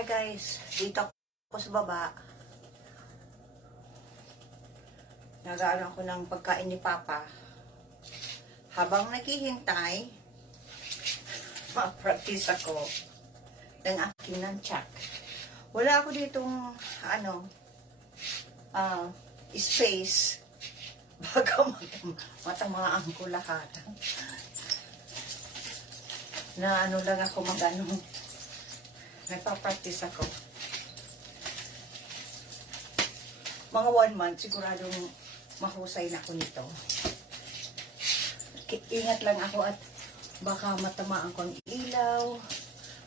Hi guys, dito ako sa baba. Nag-aaral ako ng pagkain ni Papa. Habang naghihintay, ma-practice ako ng aking nunchuck. Wala ako ditong space. Baka matamaan ko lahat. Na lang ako nagpa-practice ako. Mga 1 month, siguradong mahusay na ako nito. Ingat lang ako at baka matamaan ko ang ilaw,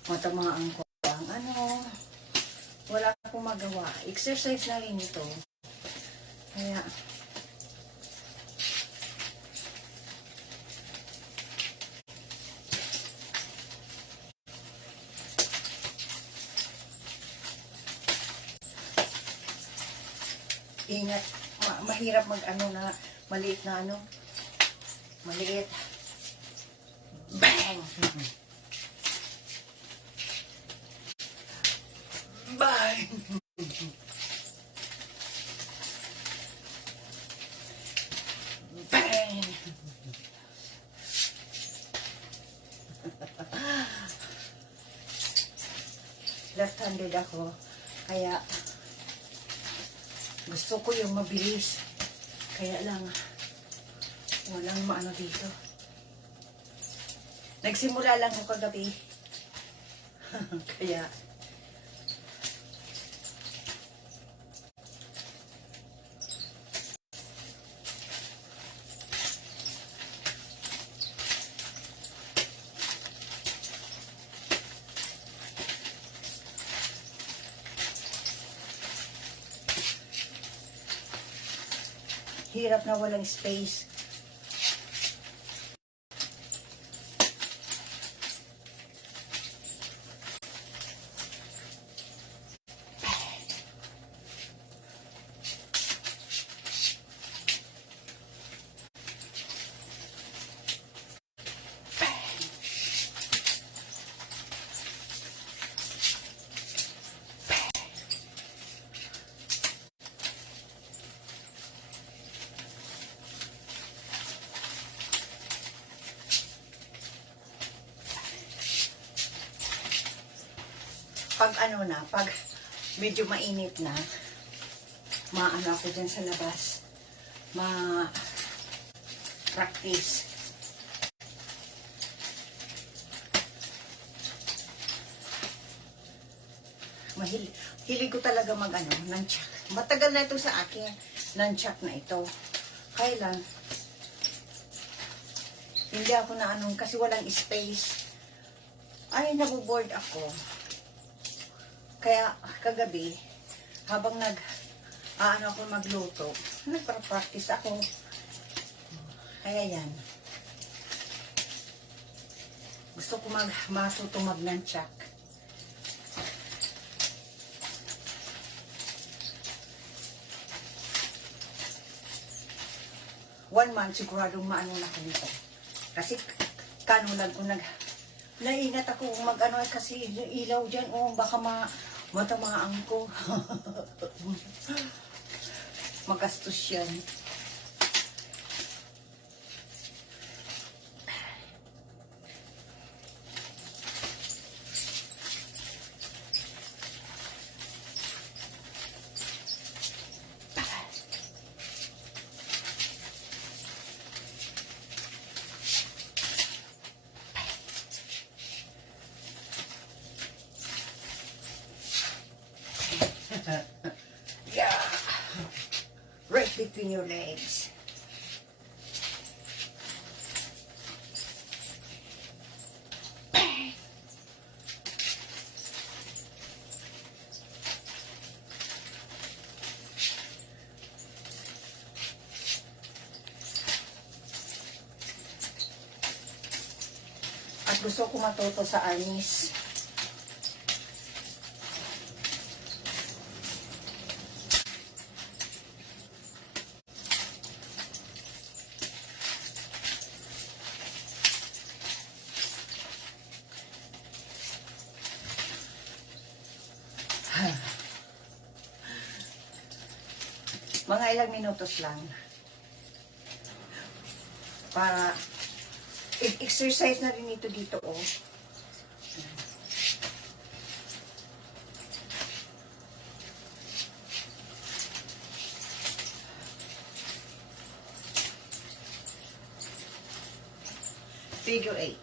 matamaan ko ang wala akong magawa. Exercise na rin ito. Kaya, ingat, mahirap na maliit na maliit. Bang! Bang! Bang! Left-handed ako, kaya gusto ko yung mabilis. Kaya lang, walang maano dito. Nagsimula lang ako kagabi. Kaya, hirap na walang space. Pag medyo mainit na, ako dyan sa labas, practice. Hilig ko talaga nunchuck. Matagal na ito sa akin, nunchuck na ito. Kaya lang, hindi ako kasi walang space. Ay, naboboard ako. Kaya kagabi, habang ako magluto, nagpa-practice ako. Kaya yan. Gusto ko matuto mag-nunchuck. One month siguradong maano na ko nito. Kasi kanulan ko naingat ako kasi ilaw dyan, baka matamaan ko. Magastos yan. Yeah. Right between your legs. At gusto ko matuto sa arnis. Mga ilang minutos lang. Para exercise na rin ito dito, oh. Figure 8.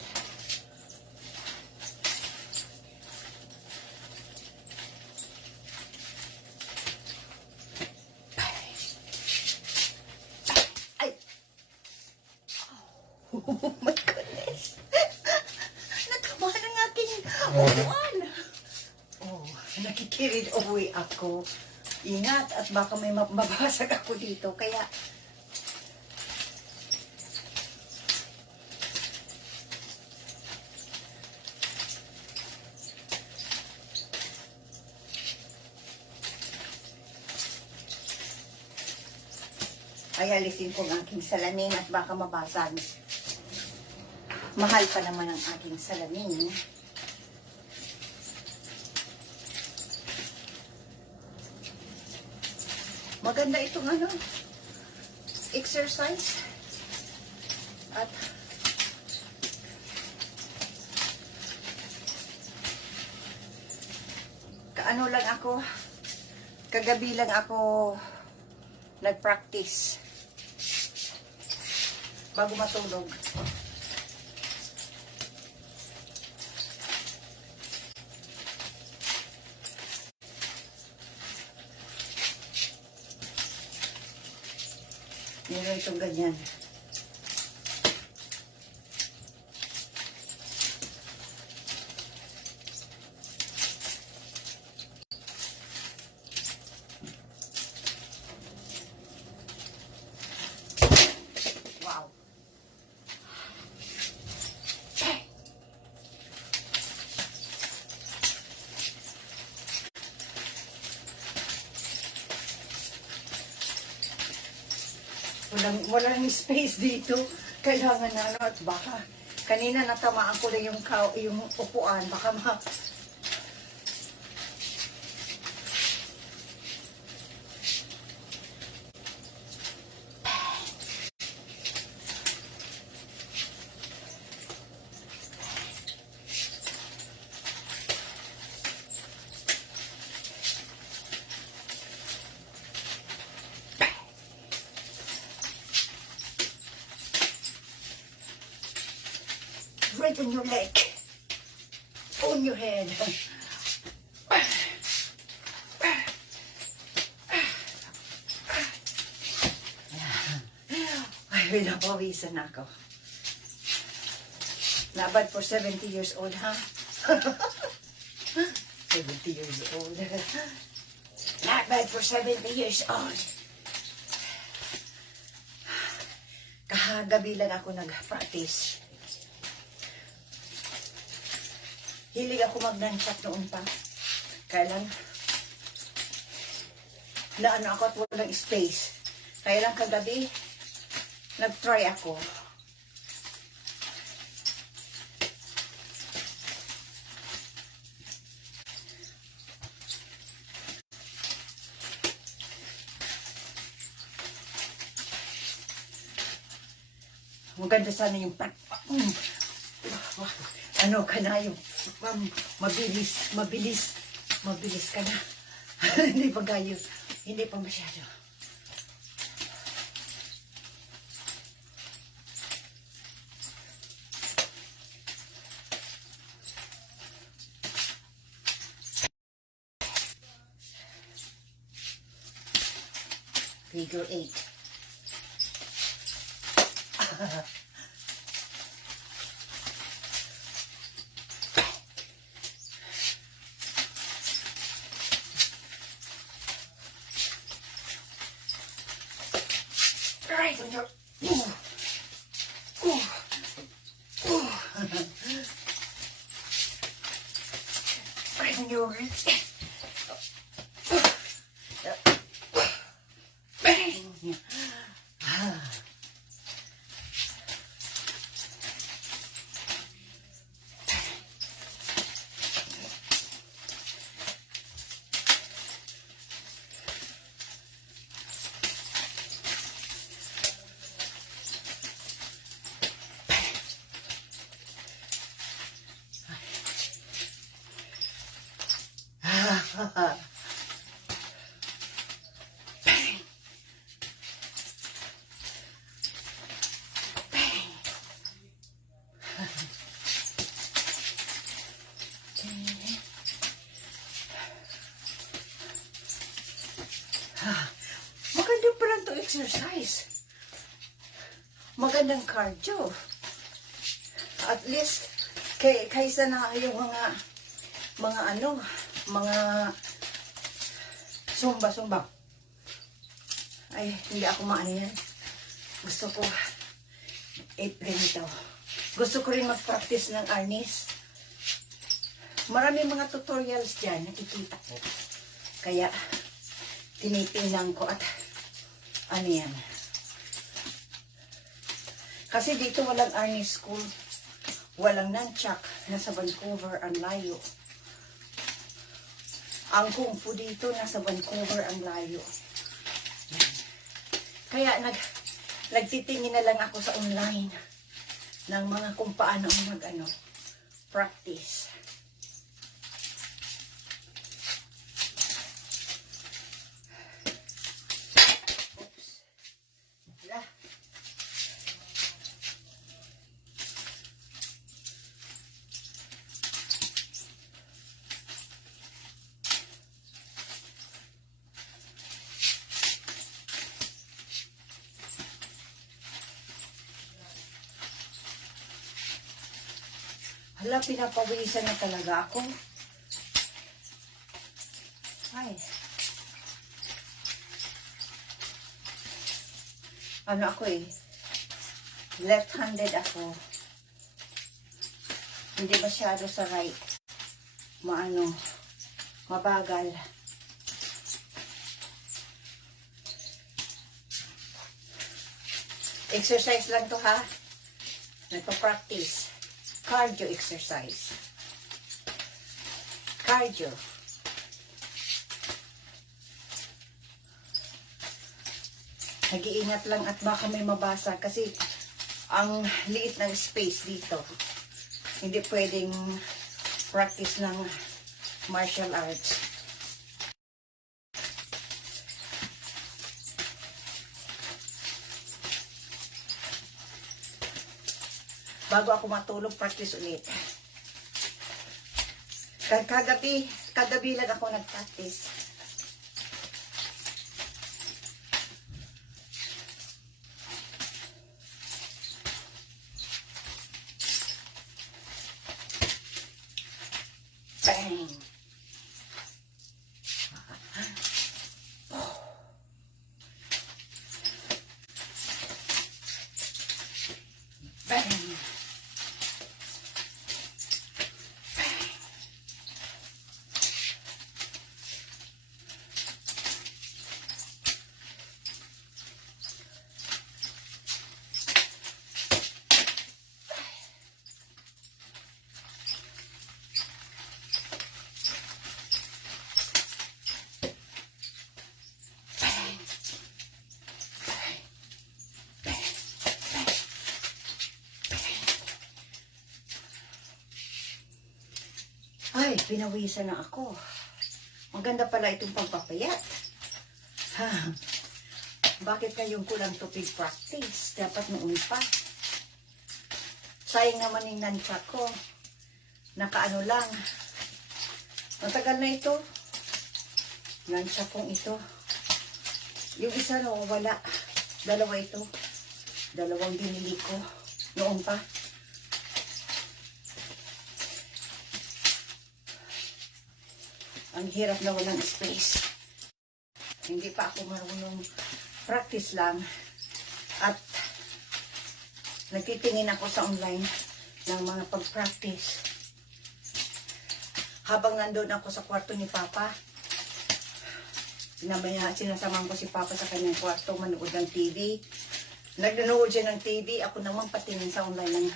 Ay! Oh my goodness! Natama ng aking upuan! Oh, nakikirid away ako. Ingat at baka may mabasag ako dito. Kaya, ay alisin ko ang aking salamin at baka mabasag. Mahal pa naman ang aking salamin. Maganda itong exercise. At kagabi lang ako nag-practice bago matulog. Meron itong ganyan. Wow. Walang space dito. Kailangan na at baka kanina natamaan ko lang yung upuan. Baka right on your leg, on your head. Ay, pinapawisan ako. Not bad for 70 years old, ha? 70 years old. Not bad for 70 years old. Kahagabi lang ako nag-practice. Hilig ako mag-nunchuck noon pa. Kaya lang, naano ako at walang space. Kaya lang kagabi, nag-try ako. Maganda sana yung ano ka na yung mabilis ka na. Hindi pa gayo, hindi pa masyado. Figure 8. Right on your right on your exercise. Magandang cardio. At least, kaysa na yung mga sumba. Ay, hindi ako maano yan. Gusto ko, ganito. Gusto ko rin mag-practice ng arnis. Marami mga tutorials dyan, nakikita ko. Kaya, tinitingnan ko at ano yan. Kasi dito walang arnis school. Walang nunchuck. Nasa Vancouver, ang layo. Ang kung fu dito, nasa Vancouver, ang layo. Yan. Kaya nagtitingin na lang ako sa online ng mga kung paano practice. Hala, pinapawisan na talaga ako. Ay. Ano ako eh. Left-handed ako. Hindi masyado sa right. Mabagal. Exercise lang to ha. Nagpa-practice. Cardio exercise. Cardio. Nag-iingat lang at baka may mabasa kasi ang liit ng space dito. Hindi pwedeng practice ng martial arts. Bago ako matulog, practice ulit. Kagabi lang ako nag-practice. Bang! Bang! Ay, pinawisan na ako. Maganda pala itong pagpapayat. Ha, bakit kayong kulang tubig practice? Dapat noon pa. Sayang naman yung nunchuck ko. Nakaano lang. Matagal na ito. Nunchuck kong ito. Yung isa wala. Dalawa ito. Dalawang binili ko. Noon pa. Ang hirap na walang space. Hindi pa ako marunong, practice lang. At nagtitingin ako sa online ng mga pag-practice. Habang nandun ako sa kwarto ni Papa, sinasamahan ko si Papa sa kanyang kwarto, manood ng TV. Nagnunood siya ng TV, ako naman patingin sa online ng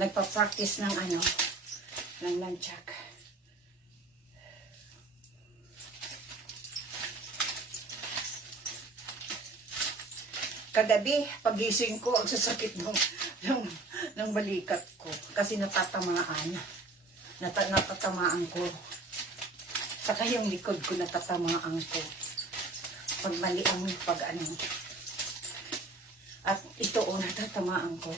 nagpa-practice ng nunchuck. Kagabi, pagising ko, ang sasakit ng balikat ko. Kasi natatamaan. Natatamaan ko. Saka yung likod ko natatamaan ko. Pag mali ang At ito natatamaan ko.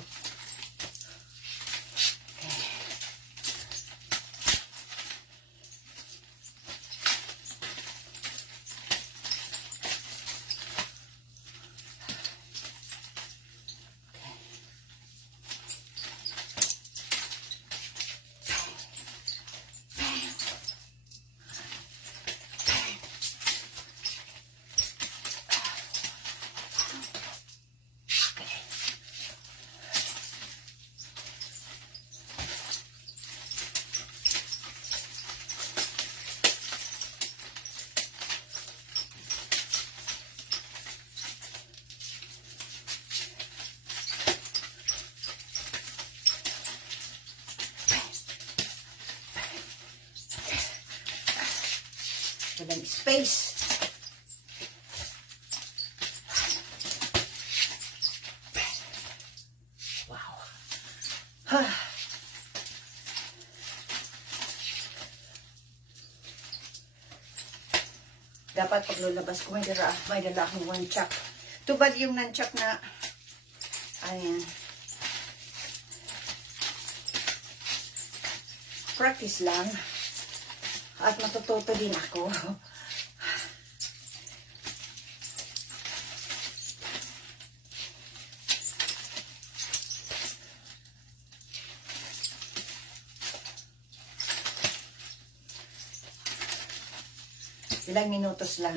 Walang space. Wow. Dapat pag lulabas ko, may dala akong one chuck. Tubad yung nunchuck na, ayan. Practice lang. At matututo din ako. Ilang minutos lang.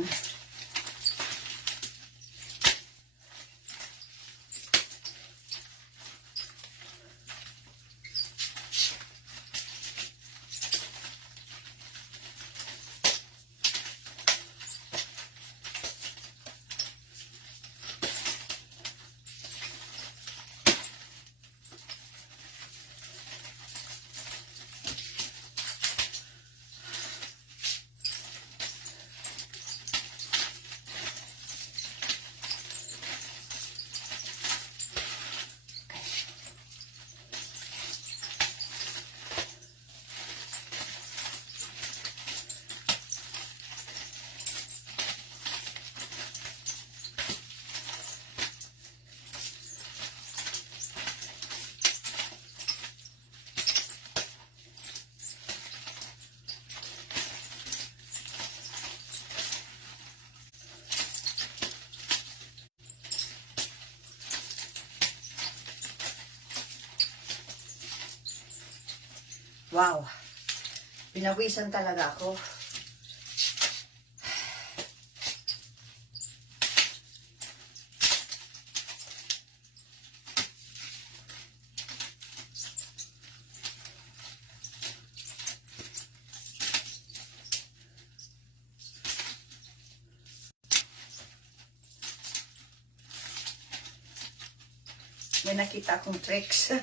Wow. Pinawisan talaga ako. May nakita akong tricks.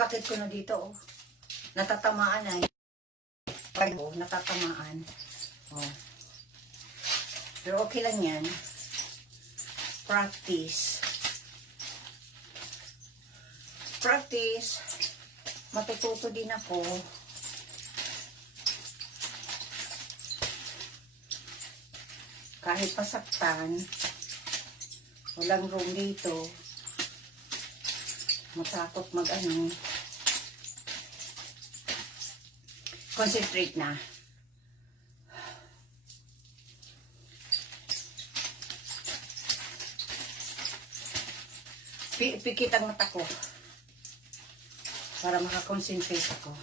Sakit ko na dito, oh. Natatamaan na. Oh, natatamaan. Oh. Pero okay lang yan. Practice. Practice. Matututo din ako. Kahit pasaktan, walang room dito. Matakot mag-ano. Concentrate na. Pikit ang mata ko para makakonsentrate ako.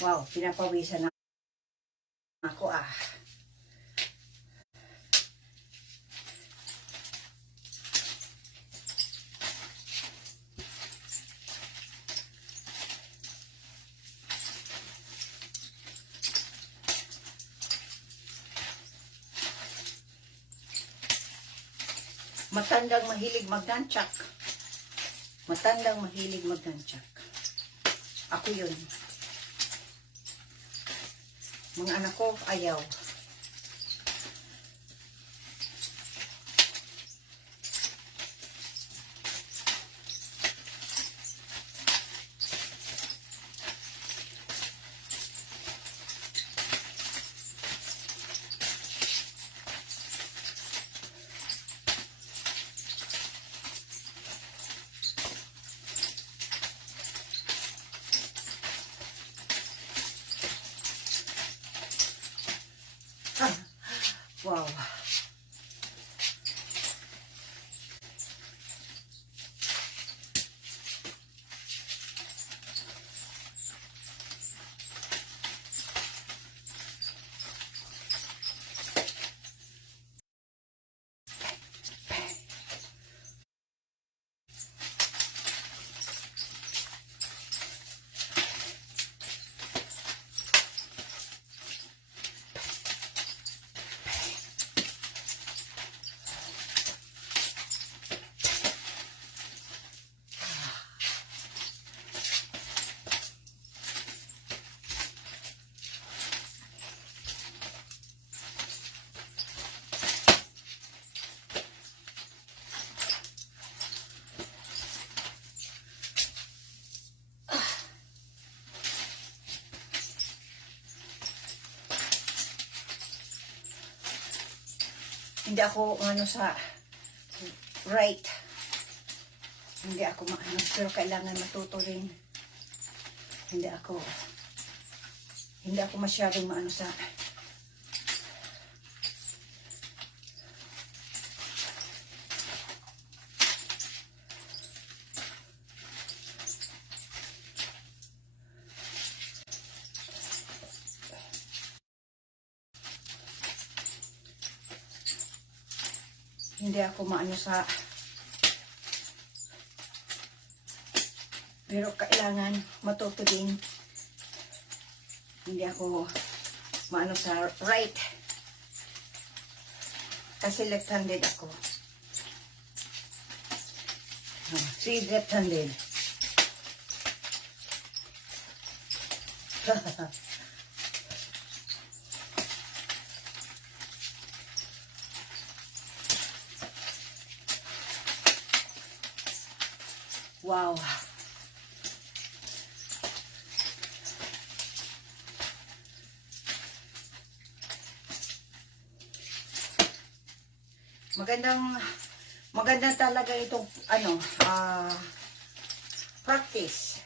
Wow, pinapawisan na ako ah. Matandang mahilig mag-nunchuck. Matandang mahilig mag-nunchuck. Ako yun. Mga anak ko, ayaw. Wow. Hindi ako ano sa right. Hindi ako maano, pero kailangan matuto rin. Hindi ako masyadong maano sa pero kailangan matuto din. Hindi ako maano sa right. Kasi left-handed ako. See, left-handed. Wow. Magandang talaga itong practice.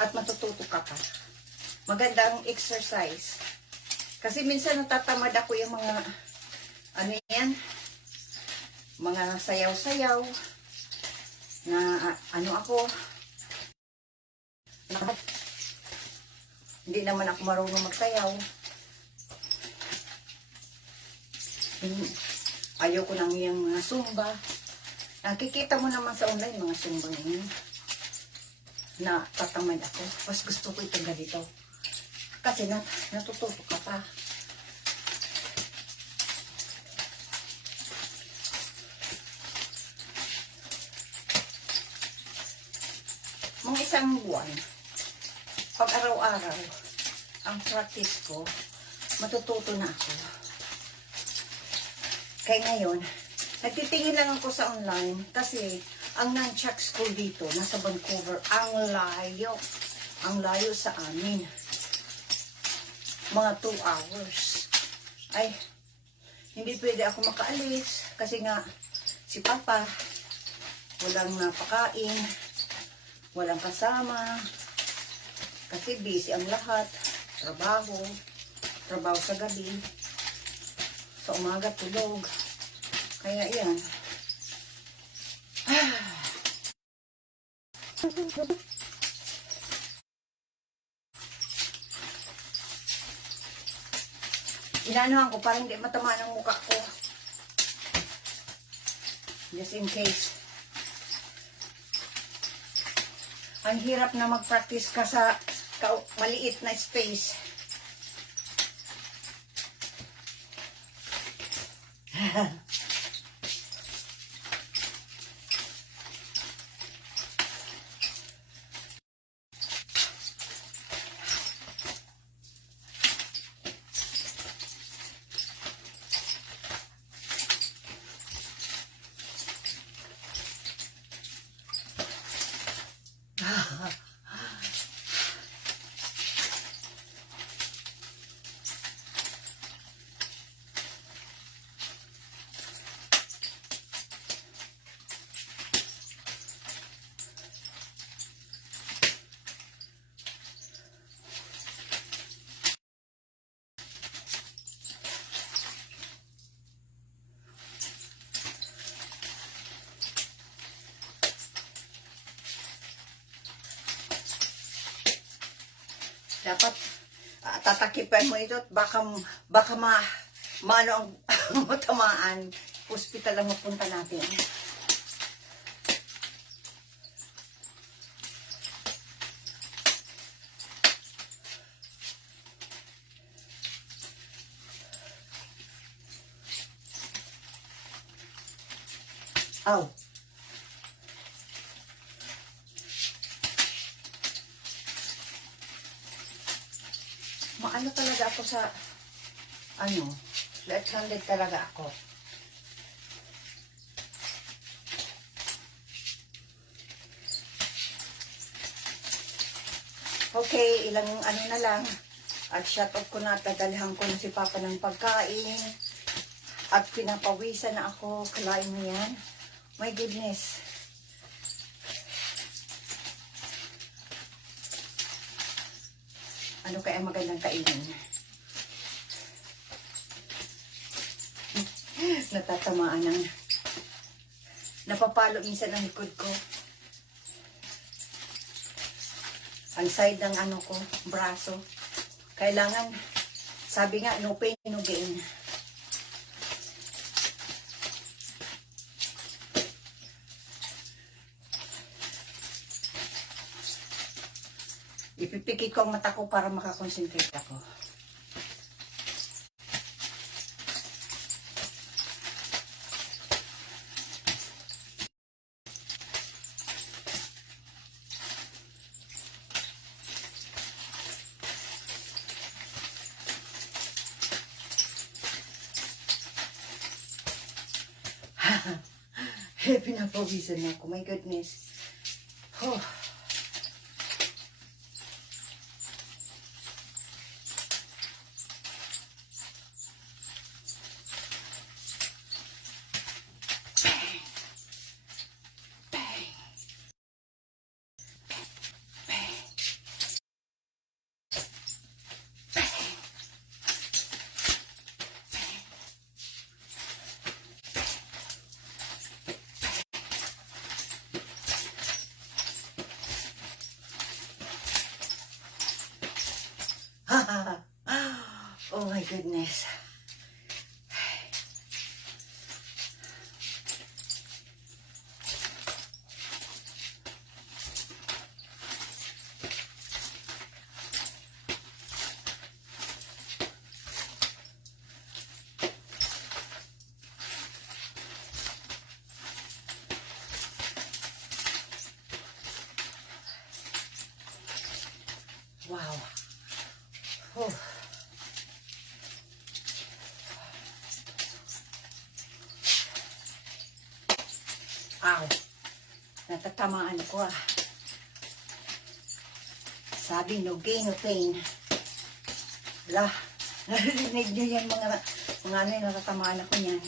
At matututo ka pa. Magandang exercise. Kasi minsan natatamad ako yung mga mga sayaw-sayaw na hindi naman ako marunong magsayaw. Ayoko nang yung mga Zumba. Nakikita mo naman sa online mga Zumba ngayon. Na tatamad ako. Mas gusto ko itong ganito. Kasi natututo ka pa. Mga isang buwan, pag araw-araw, ang practice ko, matututo na ako. Kaya ngayon, nagtitingin lang ako sa online kasi ang Nunchuck School dito, nasa Vancouver, ang layo. Ang layo sa amin. Mga 2 hours. Ay, hindi pwede ako makaalis kasi nga si Papa walang napakain, walang kasama, kasi busy ang lahat. Trabaho sa gabi. Sa umaga, tulog. Kaya yan. Inanuhan ko para hindi matamaan ang mukha ko. Just in case. Ang hirap na mag-practice ka sa maliit na space. tatakipan mo ito at baka maano ang matamaan. Hospital lang mapunta natin. Aw. Maano talaga ako sa, left-handed talaga ako. Okay, ilang na lang. At shut off ko na, dadalhan ko na si Papa ng pagkain. At pinapawisan na ako, kalain mo yan. My goodness. Ano kaya magandang kainin? Natatamaan ng napapalo minsan ang likod ko. Ang side ng ko, braso. Kailangan, sabi nga, no pain, no gain. Ipipikit ko ang mata ko para makakonsentrate ako. Pinapawisan ako. My goodness. Oh. Oh my goodness. Wow. Oh. Ow. Natatamaan ko ah. Sabi no gain no pain. Wala. Narinig nyo yan mga natatamaan ako niyan.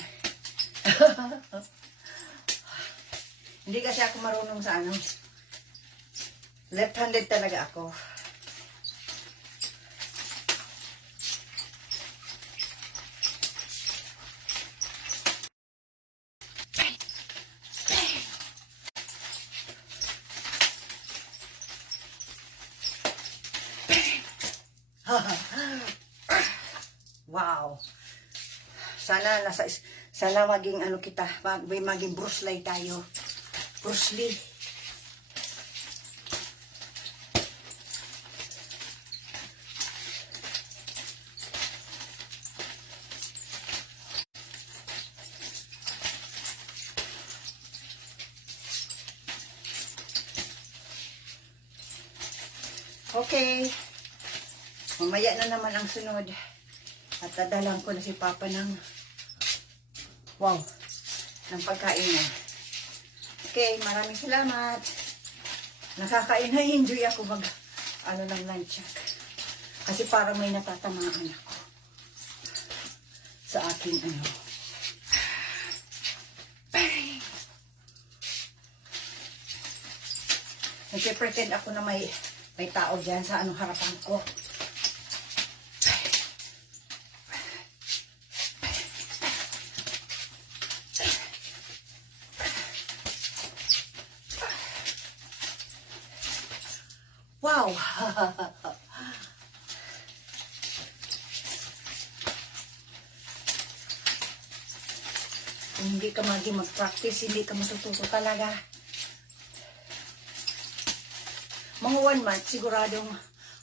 Hindi kasi ako marunong sa left-handed talaga ako. Wow. Sana maging kita, maging Bruce Lee tayo. Bruce Lee. Okay. Mamaya na naman ang sunod. At dadalang ko na si Papa ng pagkain na. Okay, maraming salamat. Nakakain na, enjoy ako ng lunch. Kasi parang may natatamaan ako sa aking Nagpe-pretend ako na may tao dyan sa harapan ko. Wow! Kung hindi ka mag-practice, hindi ka matututo talaga. Mga 1 month, siguradong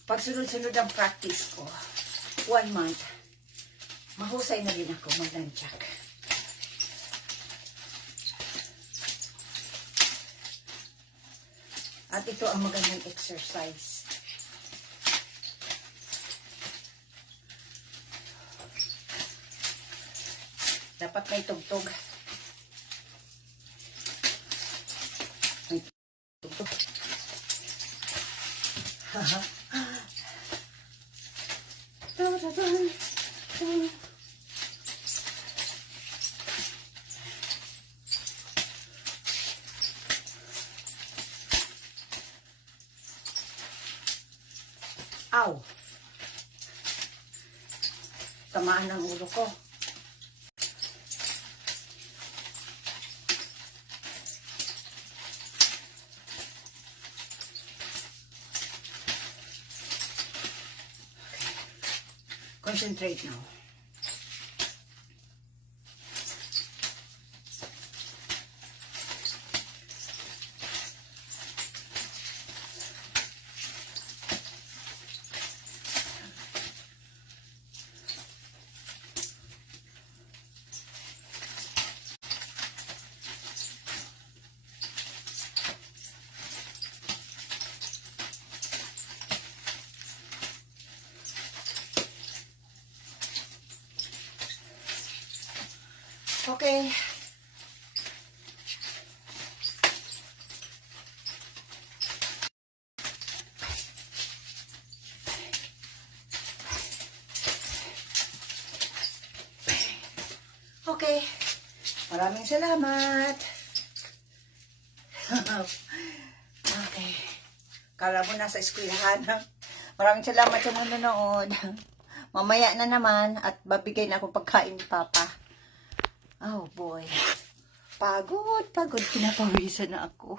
pag sunod-sunod ang practice ko, 1 month, mahusay na din ako mag-nunchuck. At ito ang magandang exercise. Dapat may tugtog. May tugtog. Haha. Ow! Tamaan ng ulo ko. Concentrate now. Okay. Okay. Maraming salamat. Okay. Kala mo nasa eskwelahan. Maraming salamat sa mga nanonood. Mamaya na naman at babigay na ako pagkain ni Papa. Oh boy. Pagod. Pinapawisan na ako.